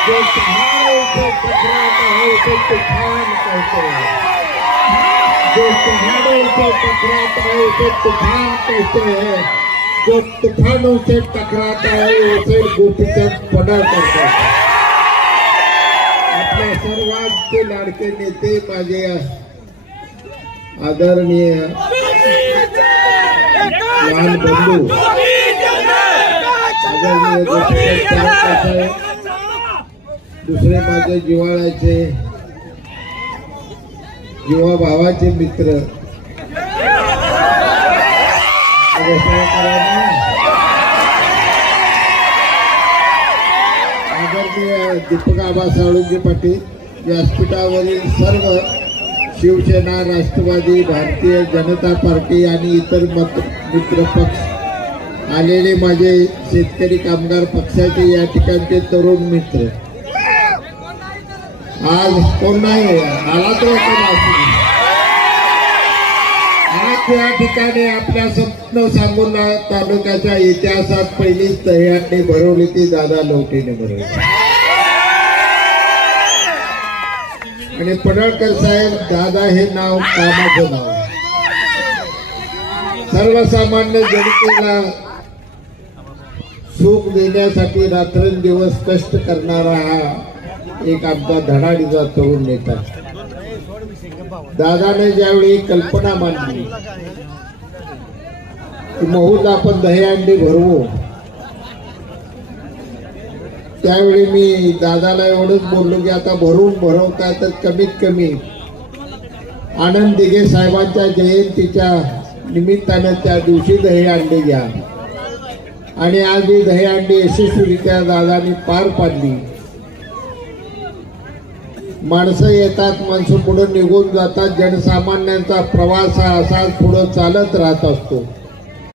जो पहाड़ों से टकराता है उसे तूफान कहते हैं। जो पहाड़ों से टकराता है उसे तूफान कहते हैं। जो तूफानों से टकराता है उसे गोपीचंद पडळकर कहते हैं। आपल्या सर्वांचे लाडके नेते माझे आदरणीय लहान बंधू आदरणीय गोपीचंद पडळकर साहेब, दुसरे माझे जिव्हाळ्याचे जीवा भावाचे मित्र आदरणीय दीपक आबा साळुंखे पाटील, व्यासपीठावरील सर्व शिवसेना, राष्ट्रवादी, भारतीय जनता पार्टी आणि इतर मित्र पक्ष, आलेले माझे शेतकरी कामगार पक्षाचे या ठिकाणचे तरुण मित्र, आज कोण नाही आला तर आज या ठिकाणी आपल्या स्वप्न सांगून तालुक्याच्या इतिहासात पहिलीच दहीहंडी भरवली ती दादा लवटेने भरवली. आणि पडळकर साहेब, दादा हे नाव कामाचं नाव. सर्वसामान्य जनतेला सुख देण्यासाठी रात्रंदिवस कष्ट करणारा हा एक आमचा धडाडीचा तरुण नेता. दादाने ज्यावेळी कल्पना मांडली की महूत आपण दहीहंडी भरवू, त्यावेळी मी दादाला एवढंच बोललो की आता भरवता तर कमीत कमी आनंद दिघे साहेबांच्या जयंतीच्या निमित्तानं त्या दिवशी दहीहंडी घ्या. आणि आज ही दहीहंडी यशस्वीरित्या दादानी पार पाडली. माणसं येतात, माणसं पुढे निघून जातात. जनसामान्यांचा प्रवास हा असाच पुढे चालत राहत असतो.